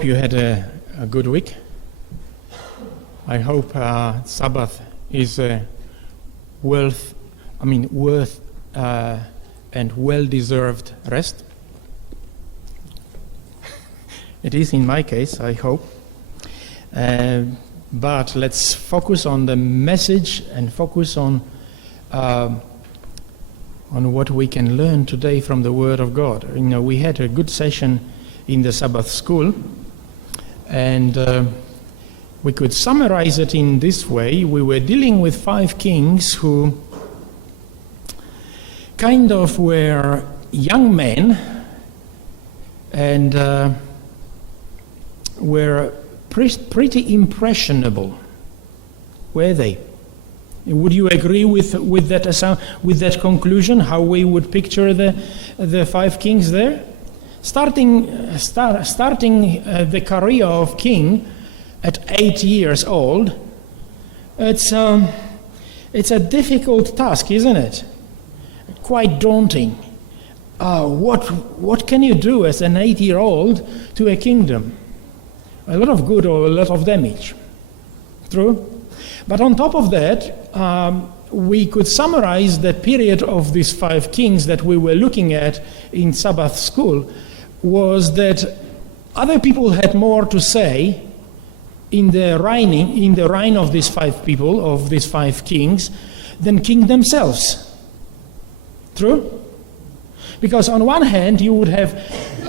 hope you had a good week. I hope Sabbath is worth and well-deserved rest. It is in my case, I hope. But let's focus on the message and focus on what we can learn today from the Word of God. You know, we had a good session in the Sabbath school, and we could summarize it in this way. We were dealing with 5 kings who kind of were young men and were pretty impressionable, were they? Would you agree with that conclusion? How we would picture the 5 kings there? Starting the career of king at 8 years old, it's a difficult task, isn't it? Quite daunting. What can you do as an 8-year-old to a kingdom? A lot of good or a lot of damage. True? But on top of that, we could summarize the period of these 5 kings that we were looking at in Sabbath school was that other people had more to say in the reign of these 5 people, of these 5 kings, than king themselves. True? Because on one hand, you would have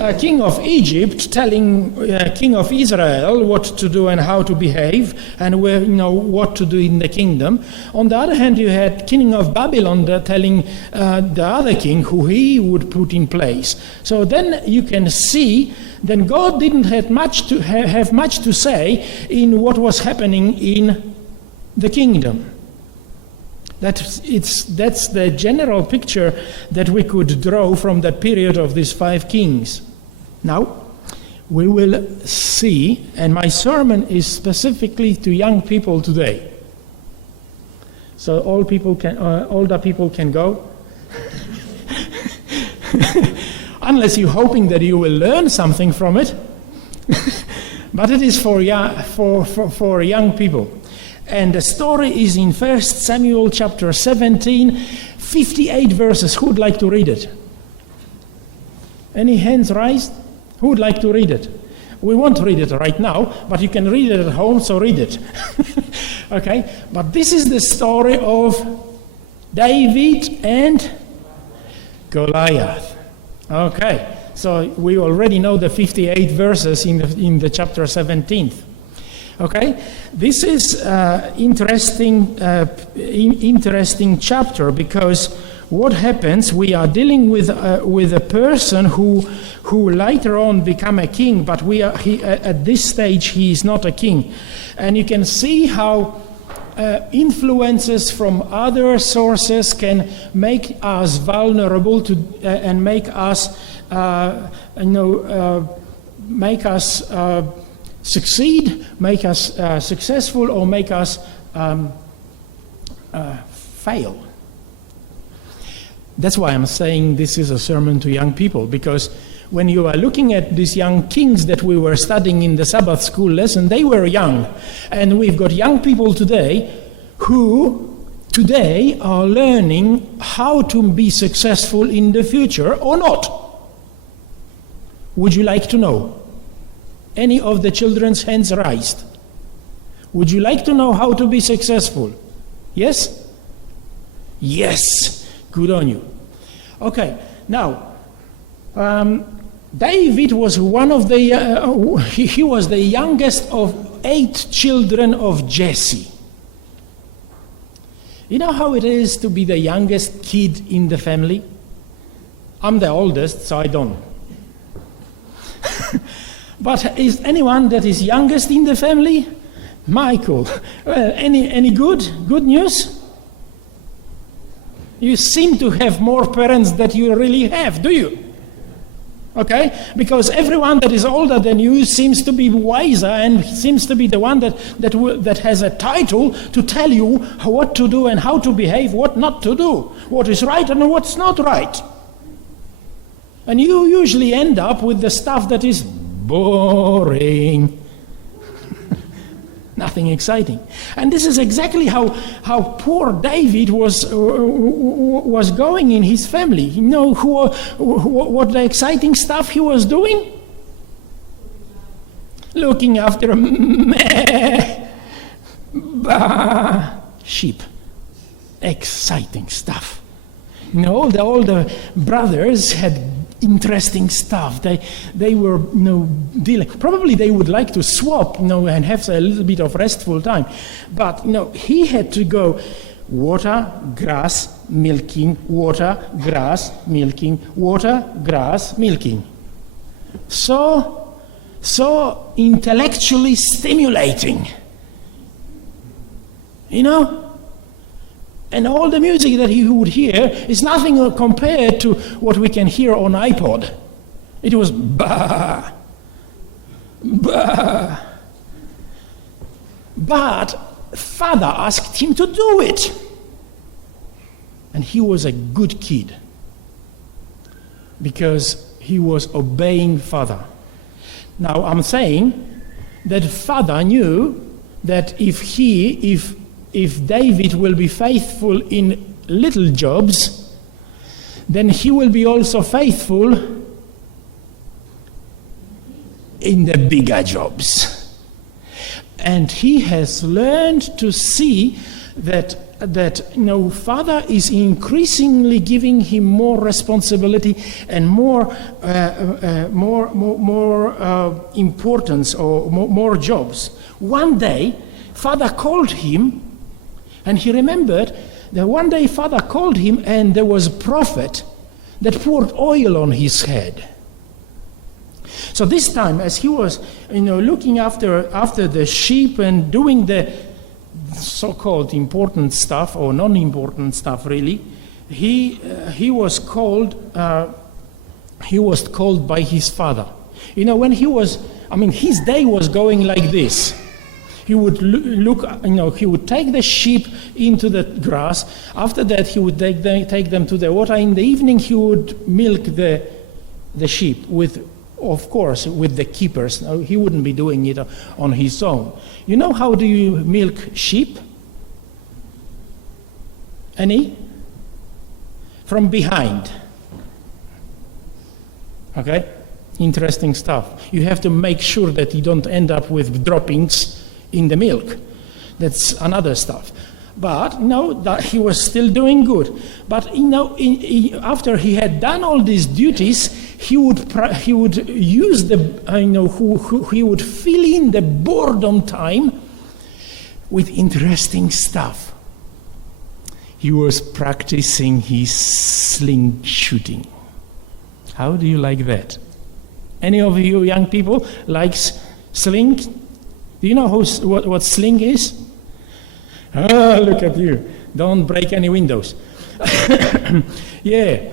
a king of Egypt telling king of Israel what to do and how to behave and what to do in the kingdom. On the other hand, you had king of Babylon telling the other king who he would put in place. So then you can see that God didn't have much to say in what was happening in the kingdom. That's the general picture that we could draw from that period of these 5 kings. Now, we will see, and my sermon is specifically to young people today. So older people can go. Unless you're hoping that you will learn something from it. But it is for young people. And the story is in 1 Samuel chapter 17, 58 verses. Who would like to read it? Any hands raised? Who would like to read it? We won't read it right now, but you can read it at home, so read it. Okay? But this is the story of David and Goliath. Okay. So we already know the 58 verses in the chapter 17. Okay, this is interesting chapter because what happens? We are dealing with a person who later on become a king, but at this stage he is not a king, and you can see how influences from other sources can make us vulnerable to and make us succeed, make us successful, or make us fail. That's why I'm saying this is a sermon to young people, because when you are looking at these young kings that we were studying in the Sabbath school lesson, they were young. And we've got young people today who today are learning how to be successful in the future or not. Would you like to know? Any of the children's hands raised? Would you like to know how to be successful? Yes? Yes. Good on you. Okay. Now, David was one of the. He was the youngest of 8 children of Jesse. You know how it is to be the youngest kid in the family? I'm the oldest, so I don't. But is anyone that is youngest in the family? Michael. Well, any good news? You seem to have more parents than you really have, do you? Okay? Because everyone that is older than you seems to be wiser and seems to be the one that has a title to tell you what to do and how to behave, what not to do, what is right and what's not right. And you usually end up with the stuff that is boring. Nothing exciting. And this is exactly how poor David was going in his family. You know what the exciting stuff he was doing? Looking after sheep. Exciting stuff. You know, all the brothers had interesting stuff. They were, dealing. Probably they would like to swap, and have a little bit of restful time. But, he had to go water, grass, milking, water, grass, milking, water, grass, milking. So intellectually stimulating. And all the music that he would hear is nothing compared to what we can hear on iPod. It was bah, bah. But Father asked him to do it. And he was a good kid because he was obeying Father. Now I'm saying that Father knew that if David will be faithful in little jobs, then he will be also faithful in the bigger jobs. And he has learned to see that Father is increasingly giving him more responsibility and more importance or more jobs. One day, Father called him. And he remembered that one day Father called him and there was a prophet that poured oil on his head. So this time, as he was, looking after the sheep and doing the so-called important stuff or non-important stuff, really, he was called by his father. When his day was going like this. He would he would take the sheep into the grass. After that, he would take them to the water. In the evening, he would milk the sheep of course, with the keepers. Now, he wouldn't be doing it on his own. You know how do you milk sheep? Any? From behind. Okay? Interesting stuff. You have to make sure that you don't end up with droppings in the milk. That's another stuff. But that he was still doing good. But after he had done all these duties, he would use he would fill in the boredom time with interesting stuff. He was practicing his sling shooting. How do you like that? Any of you young people likes sling? Do you know what sling is? Look at you. Don't break any windows. Yeah.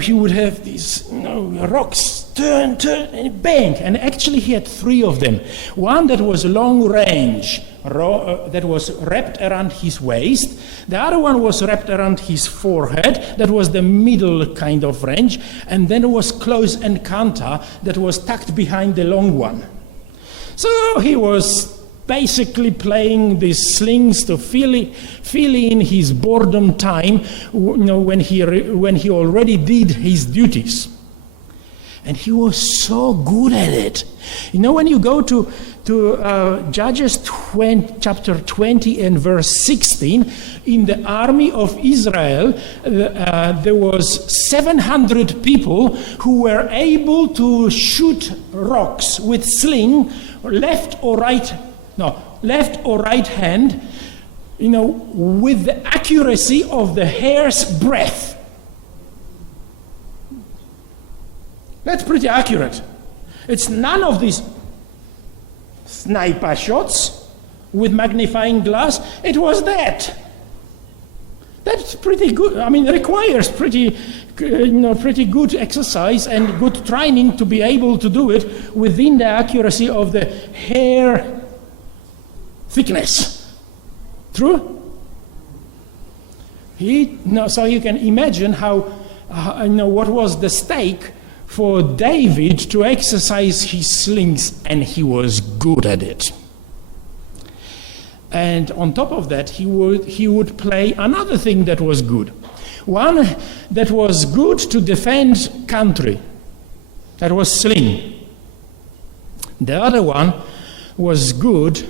He would have these rocks, turn, and bang. And actually he had 3 of them. One that was long range, that was wrapped around his waist. The other one was wrapped around his forehead. That was the middle kind of range. And then it was close encounter that was tucked behind the long one. So he was basically playing these slings to fill in his boredom time, when he already did his duties. And he was so good at it. When you go to Judges chapter 20 and verse 16, in the army of Israel, there was 700 people who were able to shoot rocks with sling, left or right hand, with the accuracy of the hair's breadth. That's pretty accurate. It's none of these sniper shots with magnifying glass. It was that. That's pretty good. It requires pretty good exercise and good training to be able to do it within the accuracy of the hair thickness. True? So you can imagine how, what was the stake for David to exercise his slings, and he was good at it. And on top of that, he would play another thing that was good. One that was good to defend country. That was sling. The other one was good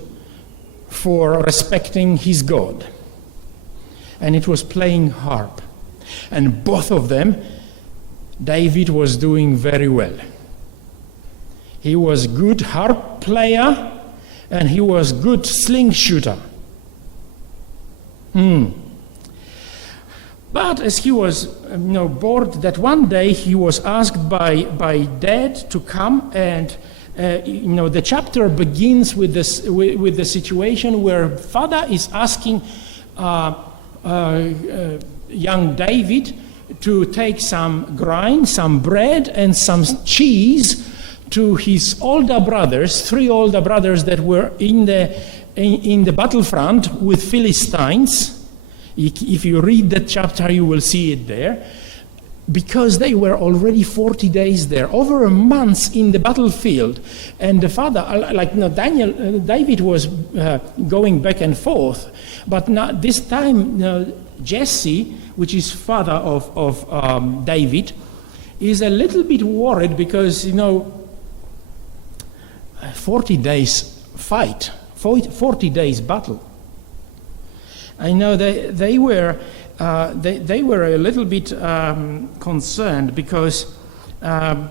for respecting his God. And it was playing harp. And both of them, David was doing very well. He was good harp player, and he was good sling shooter. But as he was bored, that one day he was asked by Dad to come, and the chapter begins with the situation where father is asking young David to take some grain, some bread, and some cheese to his older brothers, 3 older brothers that were in the battlefront with Philistines. If you read that chapter, you will see it there. Because they were already 40 days there, over a month in the battlefield. And the father, David was going back and forth. But now, this time, Jesse, which is father of David, is a little bit worried because, 40 days fight, 40 days battle. I know they were a little bit concerned because that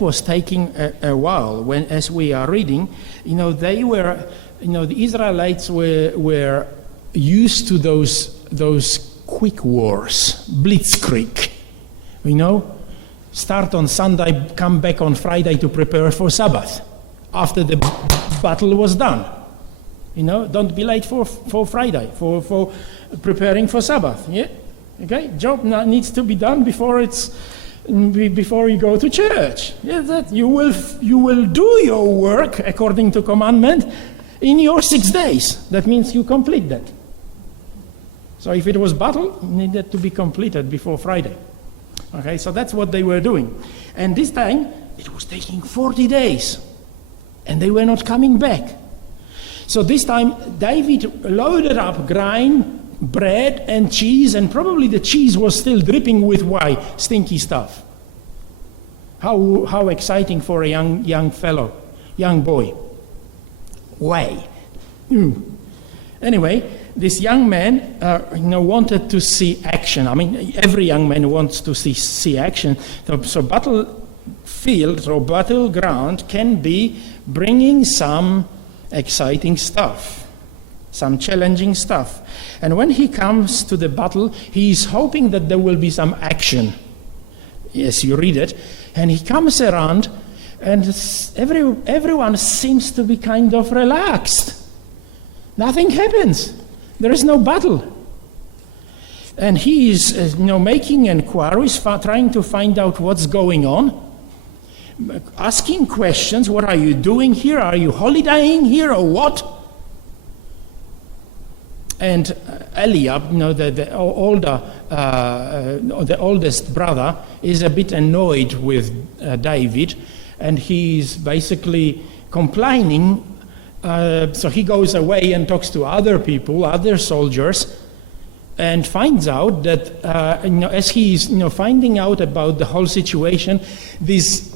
was taking a while. When, as we are reading, they were, the Israelites were used to those quick wars, blitzkrieg. Start on Sunday, come back on Friday to prepare for Sabbath after the battle was done. Don't be late for Friday, for preparing for Sabbath. Yeah, okay. Job needs to be done before you go to church. Yeah, that you will do your work according to commandment in your 6 days. That means you complete that. So if it was battle, it needed to be completed before Friday. Okay, so that's what they were doing, and this time it was taking 40 days, and they were not coming back. So this time, David loaded up grain, bread, and cheese, and probably the cheese was still dripping with why? Stinky stuff. How exciting for a young fellow, young boy. Why? Anyway, this young man wanted to see action. I mean, every young man wants to see action. So battlefield or battleground can be bringing some exciting stuff, some challenging stuff. And when he comes to the battle, he is hoping that there will be some action. Yes, you read it. And he comes around, and everyone seems to be kind of relaxed. Nothing happens. There is no battle. And he is making inquiries, trying to find out what's going on, asking questions. What are you doing here? Are you holidaying here or what? And Eliab, the oldest brother, is a bit annoyed with David, and he's basically complaining. So he goes away and talks to other people, other soldiers, and finds out that as he's finding out about the whole situation, these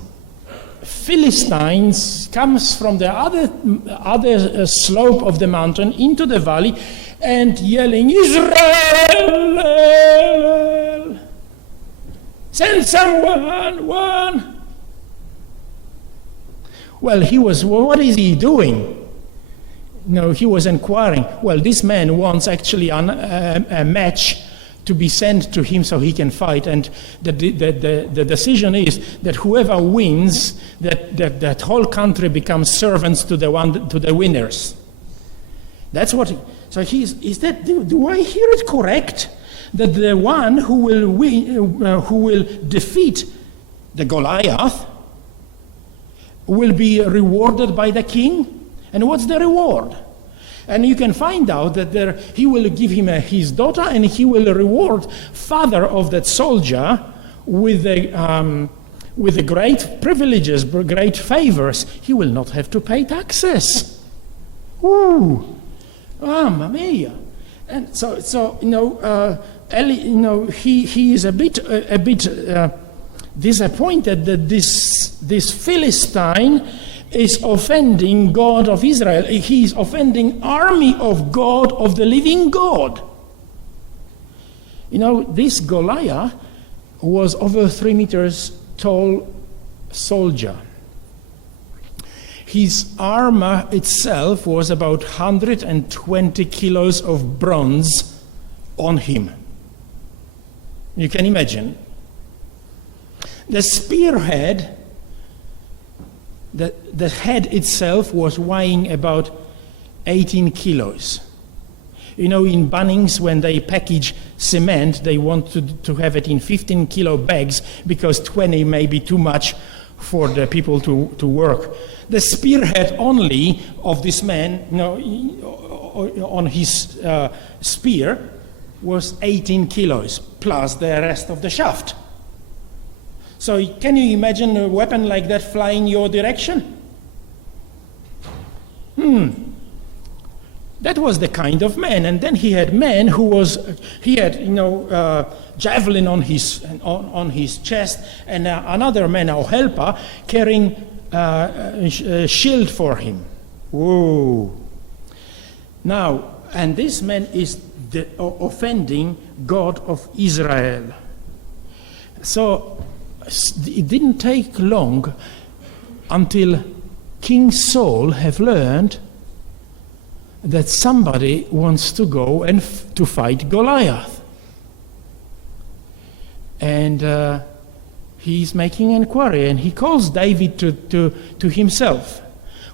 Philistines comes from the other slope of the mountain into the valley and yelling, Israel, send someone. Well, what is he doing? He was inquiring. Well, this man wants actually a match to be sent to him so he can fight, and the decision is that whoever wins, that whole country becomes servants to the winners. That's what. So do I hear it correct? That the one who will win, who will defeat the Goliath, will be rewarded by the king? And what's the reward? And you can find out that he will give him his daughter, and he will reward father of that soldier with the great privileges, great favors, he will not have to pay taxes. Ooh, mamma mia! And so Eli, he is a bit disappointed that this Philistine is offending God of Israel. He is offending army of God, of the living God. This Goliath was over 3 meters tall soldier. His armor itself was about 120 kilos of bronze on him. You can imagine. The spearhead, the head itself was weighing about 18 kilos. In Bunnings, when they package cement, they want to have it in 15 kilo bags because 20 may be too much for the people to work. The spearhead only of this man, on his spear, was 18 kilos, plus the rest of the shaft. So can you imagine a weapon like that flying your direction? That was the kind of man. And then he had men he had javelin on his chest, and another man or helper carrying a shield for him. Whoa! Now, and this man is offending God of Israel. So it didn't take long until King Saul have learned that somebody wants to go and to fight Goliath. And he's making inquiry, and he calls David to himself.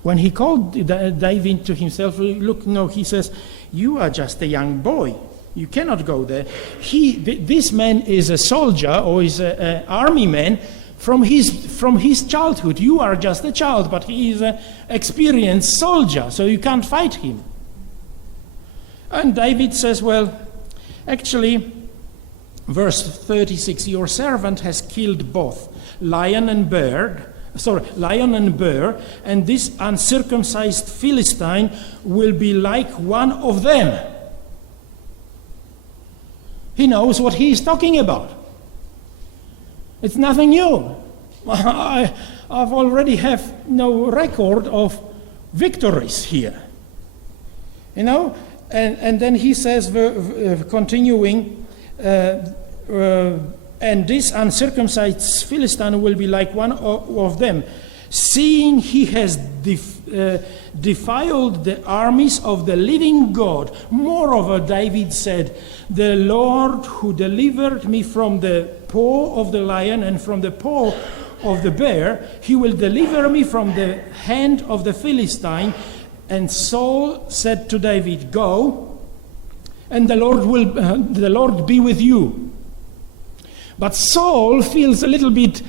When he called David to himself, he says, "You are just a young boy. You cannot go there." This man is a soldier, or is an army man from his childhood. You are just a child, but he is an experienced soldier, so you can't fight him. And David says, well, actually, verse 36, your servant has killed both lion and bear, and this uncircumcised Philistine will be like one of them. He knows what he is talking about. It's nothing new. I've already have no record of victories here. And then he says, continuing, and this uncircumcised Philistine will be like one of them, seeing he has defiled the armies of the living God. Moreover, David said, the Lord who delivered me from the paw of the lion and from the paw of the bear, he will deliver me from the hand of the Philistine. And Saul said to David, go, and the Lord be with you. But Saul feels a little bit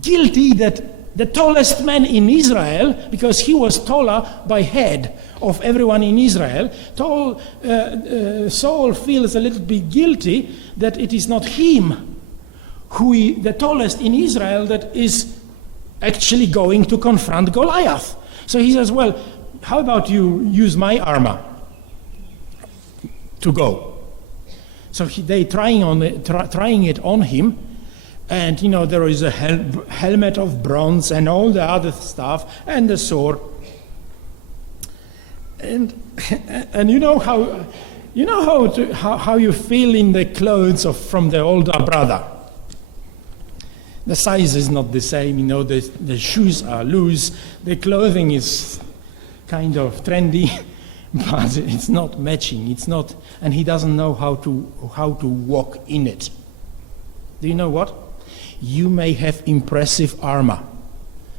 guilty that the tallest man in Israel, because he was taller by head of everyone in Israel, Saul feels a little bit guilty that it is not him, the tallest in Israel, that is actually going to confront Goliath. So he says, well, how about you use my armor to go? So they trying it on him, and there is a helmet of bronze and all the other stuff and the sword. And how you feel in the clothes from the older brother. The size is not the same. The shoes are loose. The clothing is kind of trendy, but it's not matching. It's not, and he doesn't know how to walk in it. Do you know what? You may have impressive armor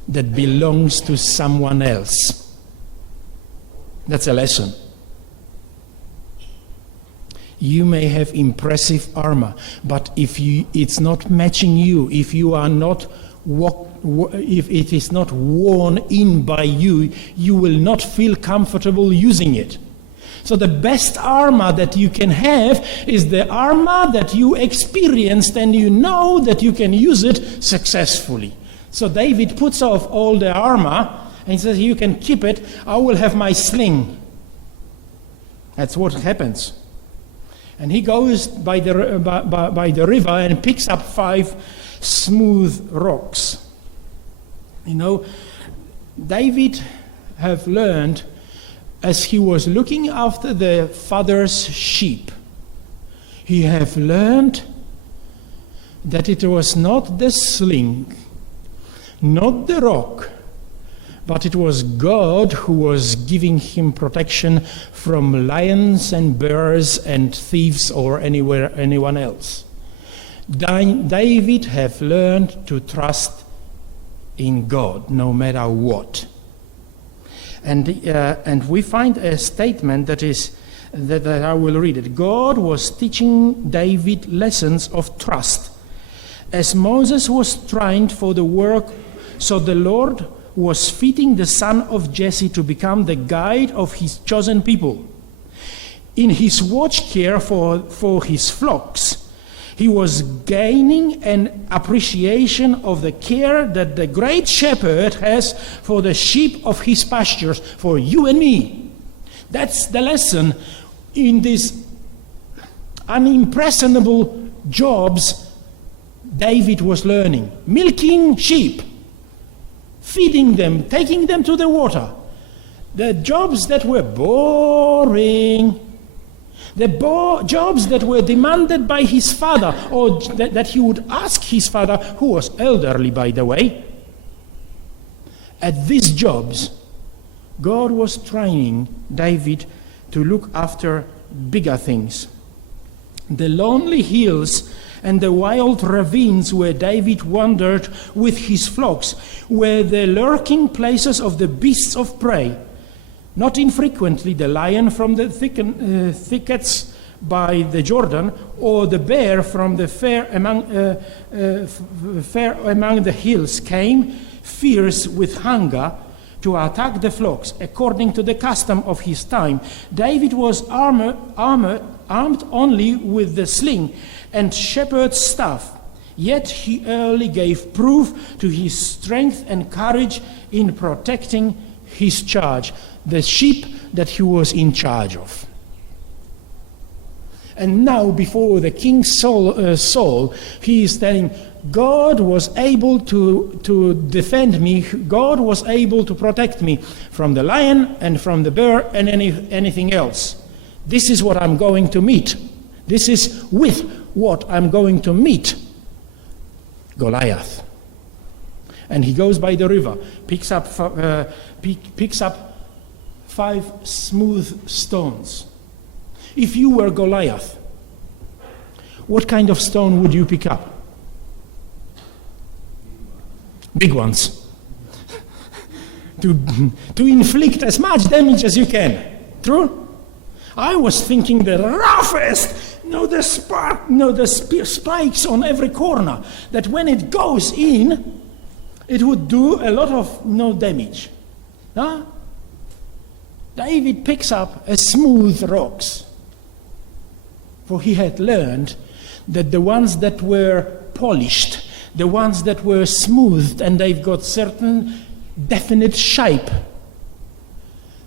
that belongs to someone else. That's a lesson. You may have impressive armor, but if it's not matching you, if you are not if it is not worn in by you, you will not feel comfortable using it. So the best armor that you can have is the armor that you experienced and you know that you can use it successfully. So David puts off all the armor and he says, you can keep it, I will have my sling. That's what happens. And he goes by the river and picks up 5 smooth rocks. You know, David have learned as he was looking after the father's sheep, he have learned that it was not the sling, not the rock, but it was God who was giving him protection from lions and bears and thieves or anyone else. David have learned to trust in God no matter what. And we find a statement that I will read it. God was teaching David lessons of trust. As Moses was trained for the work, so the Lord was fitting the son of Jesse to become the guide of his chosen people. In his watch care for his flocks, he was gaining an appreciation of the care that the great shepherd has for the sheep of his pastures, for you and me. That's the lesson in these unimpressionable jobs David was learning. Milking sheep, feeding them, taking them to the water. The jobs that were boring. The jobs that were demanded by his father, or that he would ask his father, who was elderly, by the way. At these jobs, God was training David to look after bigger things. The lonely hills and the wild ravines where David wandered with his flocks were the lurking places of the beasts of prey. Not infrequently, the lion from the thickets by the Jordan, or the bear from the fair among the hills came, fierce with hunger, to attack the flocks. According to the custom of his time, David was armed only with the sling and shepherd's staff. Yet he early gave proof to his strength and courage in protecting his charge, the sheep that he was in charge of. And now before the king Saul, he is telling, God was able to defend me, God was able to protect me from the lion and from the bear and anything else. This is what I'm going to meet. This is with what I'm going to meet Goliath. And he goes by the river, picks up 5 smooth stones. If you were Goliath, what kind of stone would you pick up? Big ones. to inflict as much damage as you can. True? I was thinking the roughest, the spikes on every corner, that when it goes in, it would do a lot of damage. Huh? David picks up a smooth rocks, for he had learned that the ones that were polished, the ones that were smoothed and they've got certain definite shape,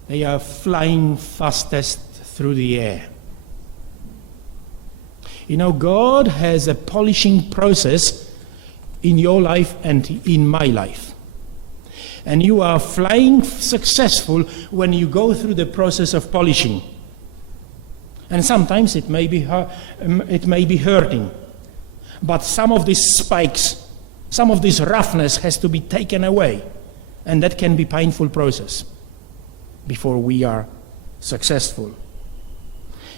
they are flying fastest through the air. You know, God has a polishing process in your life and in my life. And you are flying successful when you go through the process of polishing. And sometimes it may be hurting. But some of these spikes, some of this roughness has to be taken away. And that can be a painful process before we are successful.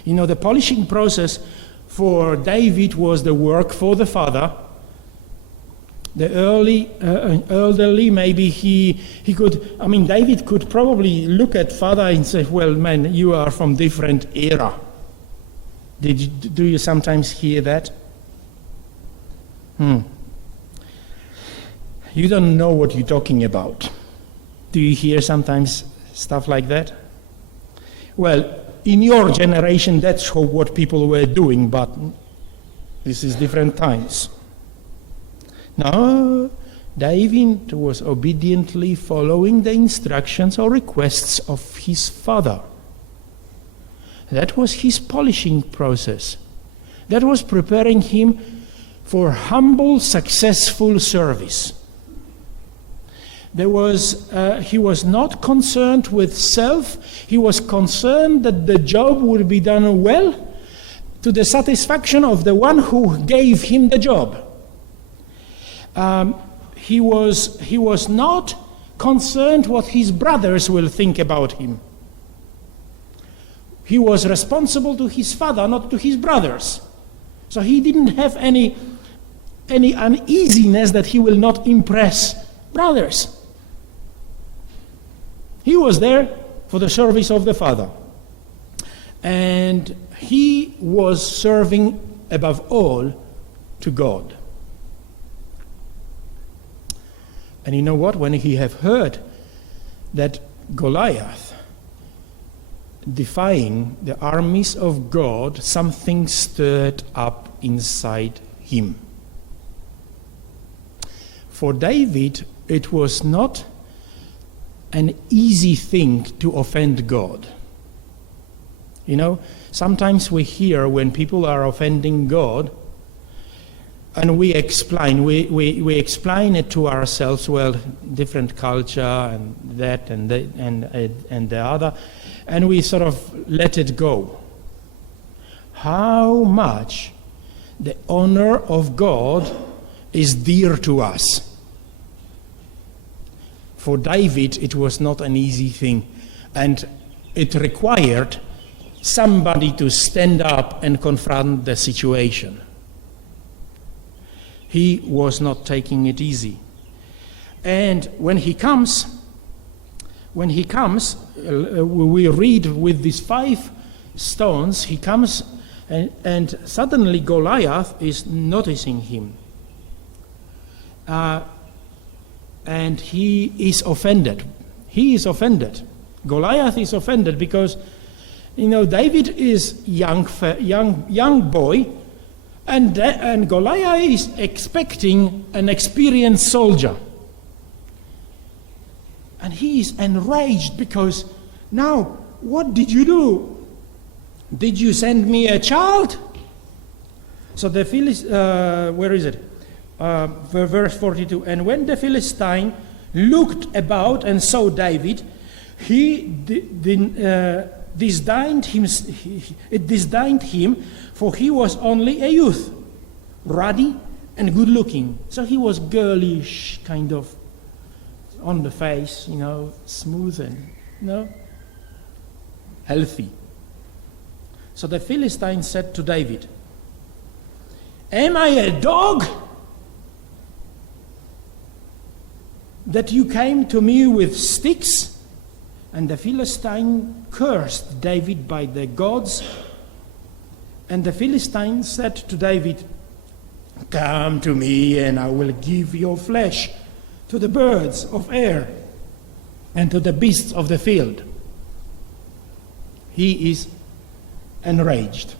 You know, the polishing process for David was the work for the father. The elderly, maybe he could, David could probably look at father and say, well, man, you are from different era. Do you sometimes hear that? You don't know what you're talking about. Do you hear sometimes stuff like that? Well, in your generation, that's what people were doing, but this is different times. No, David was obediently following the instructions or requests of his father. That was his polishing process. That was preparing him for humble, successful service. He was not concerned with self. He was concerned that the job would be done well to the satisfaction of the one who gave him the job. He was not concerned what his brothers will think about him. He was responsible to his father, not to his brothers. So he didn't have any uneasiness that he will not impress brothers. He was there for the service of the Father. And he was serving above all to God. And you know what? When he have heard that Goliath defying the armies of God, something stirred up inside him. For David, it was not an easy thing to offend God. You know, sometimes we hear when people are offending God, and we explain it to ourselves, well, different culture and that and the other, and we sort of let it go. How much the honor of God is dear to us. For David, it was not an easy thing, and it required somebody to stand up and confront the situation. He was not taking it easy. And when he comes, we read with these 5 stones, he comes and suddenly Goliath is noticing him. And he is offended. He is offended. Goliath is offended because, you know, David is young boy, and Goliath is expecting an experienced soldier. And he is enraged because, now, what did you do? Did you send me a child? So the Philistine, where is it? Verse 42. And when the Philistine looked about and saw David, it disdained him, for he was only a youth, ruddy and good looking. So he was girlish, kind of on the face, you know, smooth and, you know, healthy. So the Philistine said to David, "Am I a dog that you came to me with sticks?" And the Philistine cursed David by the gods. And the Philistine said to David, "Come to me, and I will give your flesh to the birds of air and to the beasts of the field." He is enraged.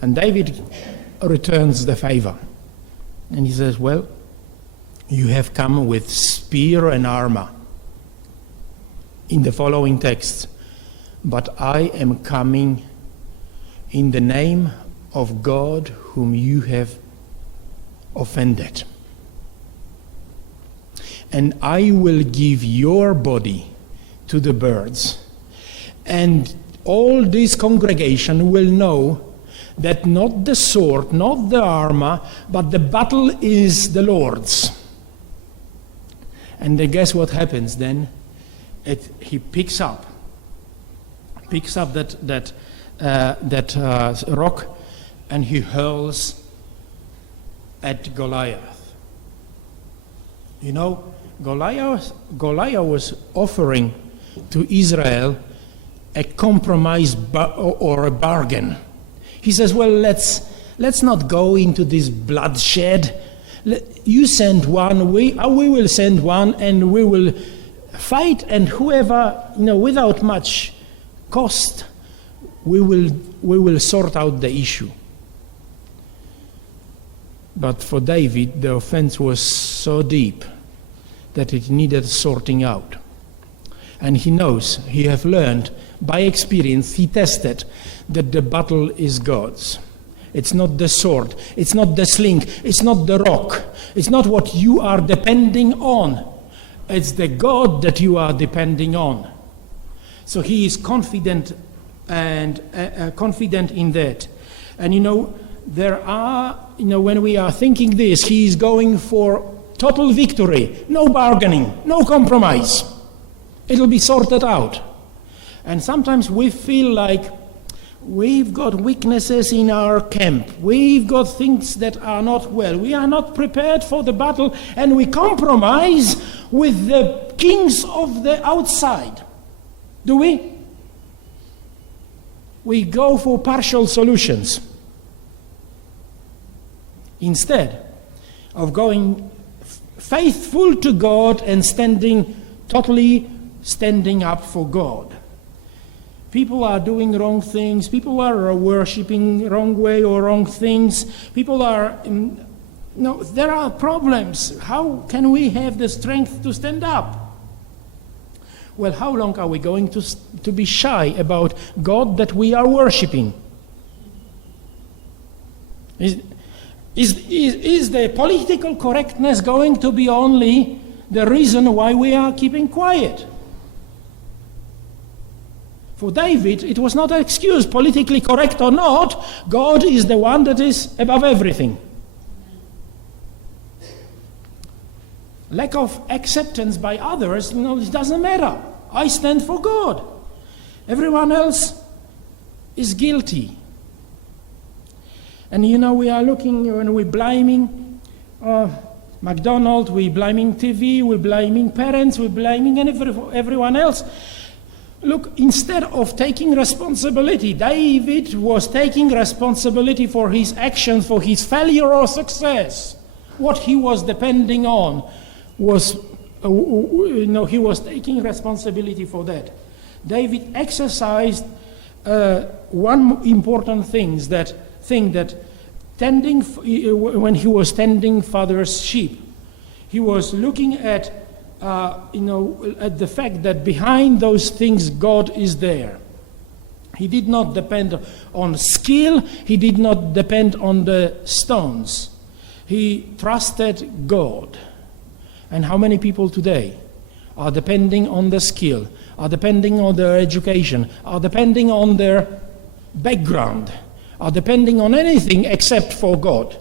And David returns the favor. And he says, "Well, you have come with spear and armor," in the following text, "but I am coming in the name of God whom you have offended. And I will give your body to the birds. And all this congregation will know that not the sword, not the armor, but the battle is the Lord's." And then guess what happens then? He picks up that rock, and he hurls at Goliath. You know, Goliath was offering to Israel a compromise or a bargain. He says, "Well, let's not go into this bloodshed. You send one, we will send one, and we will fight, and whoever, without much cost, we will sort out the issue. But for David, the offense was so deep that it needed sorting out. And he knows, he have learned by experience, he tested that the battle is God's. It's not the sword, it's not the sling, it's not the rock, it's not what you are depending on. It's the God that you are depending on. So he is confident and confident in that. And there are, when we are thinking this, he is going for total victory, no bargaining, no compromise. It'll be sorted out. And sometimes we feel like we've got weaknesses in our camp. We've got things that are not well. We are not prepared for the battle, and we compromise with the kings of the outside. Do we? We go for partial solutions instead of going faithful to God and totally standing up for God. People are doing wrong things. People are worshipping wrong way or wrong things. People are, there are problems. How can we have the strength to stand up? Well, how long are we going to be shy about God that we are worshipping? Is the political correctness going to be only the reason why we are keeping quiet? For David, it was not an excuse, politically correct or not. God is the one that is above everything. Lack of acceptance by others, it doesn't matter. I stand for God. Everyone else is guilty. And we are looking, when we're blaming McDonald's, we're blaming TV, we're blaming parents, we're blaming everyone else. Look, instead of taking responsibility, David was taking responsibility for his actions, for his failure or success. What he was depending on was, he was taking responsibility for that. David exercised one important thing that when he was tending father's sheep, he was looking at at the fact that behind those things God is there. He did not depend on skill. He did not depend on the stones. He trusted God. And how many people today are depending on the skill, are depending on their education, are depending on their background, are depending on anything except for God?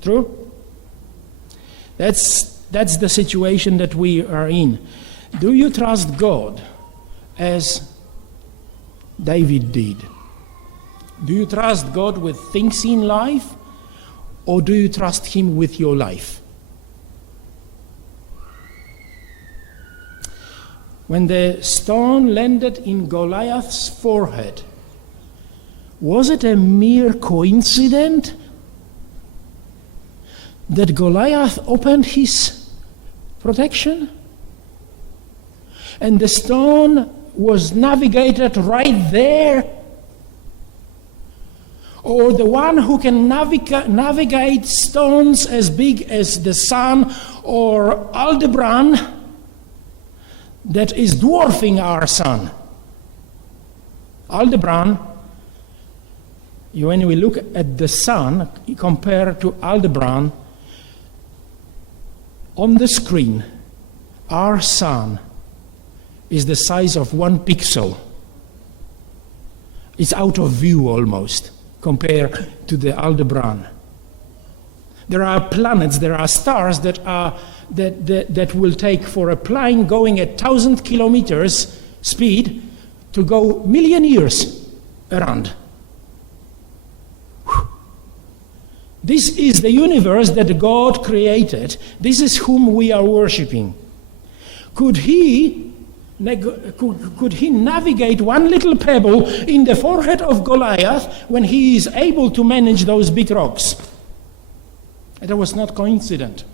True? That's the situation that we are in. Do you trust God as David did? Do you trust God with things in life, or do you trust Him with your life? When the stone landed in Goliath's forehead, was it a mere coincidence that Goliath opened his protection and the stone was navigated right there? Or the one who can navigate stones as big as the sun or Aldebaran that is dwarfing our sun? Aldebaran, when we look at the sun compared to Aldebaran, on the screen, our sun is the size of 1 pixel. It's out of view almost compared to the Aldebaran. There are planets, there are stars that will take for a plane going at 1,000 kilometers speed to go million years around. This is the universe that God created. This is whom we are worshipping. Could he navigate one little pebble in the forehead of Goliath when he is able to manage those big rocks? That was not coincident.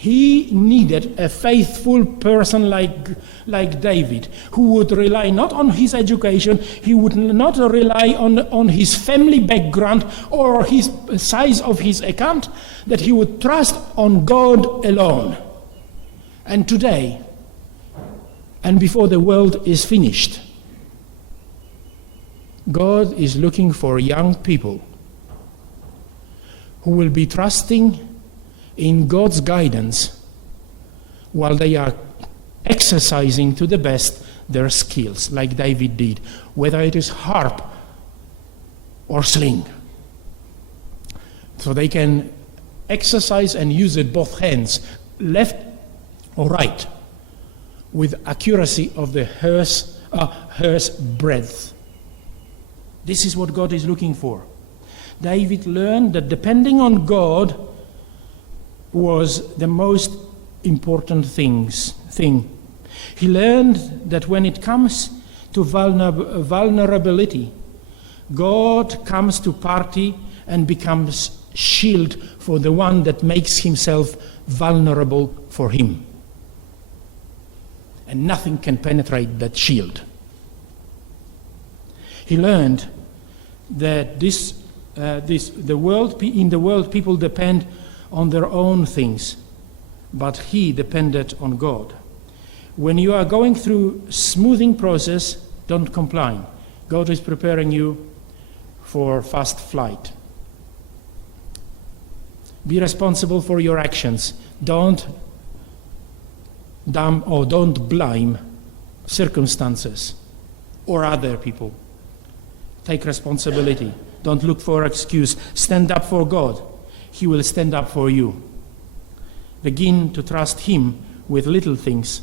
he needed a faithful person like David, who would rely not on his education, he would not rely on his family background or his size of his account, that he would trust on God alone. And today, and before the world is finished, God is looking for young people who will be trusting in God's guidance while they are exercising to the best their skills, like David did, whether it is harp or sling. So they can exercise and use it both hands, left or right, with accuracy of the hair's breadth. This is what God is looking for. David learned that depending on God was the most important thing. He learned that when it comes to vulnerability, God comes to party and becomes shield for the one that makes himself vulnerable for him. And nothing can penetrate that shield. He learned that in the world people depend on their own things, but he depended on God. When you are going through smoothing process, don't complain. God is preparing you for fast flight. Be responsible for your actions. Don't blame circumstances or other people. Take responsibility. Don't look for excuse. Stand up for God. He will stand up for you. Begin to trust him with little things,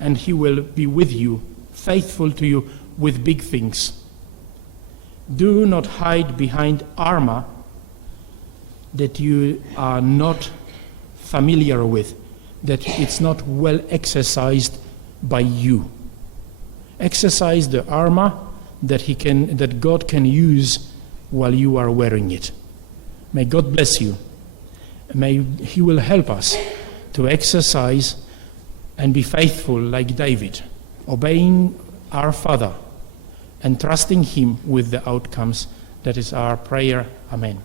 and he will be with you, faithful to you with big things. Do not hide behind armor that you are not familiar with, that it's not well exercised by you. Exercise the armor that God can use while you are wearing it. May God bless you. May he will help us to exercise and be faithful like David, obeying our Father and trusting him with the outcomes. That is our prayer. Amen.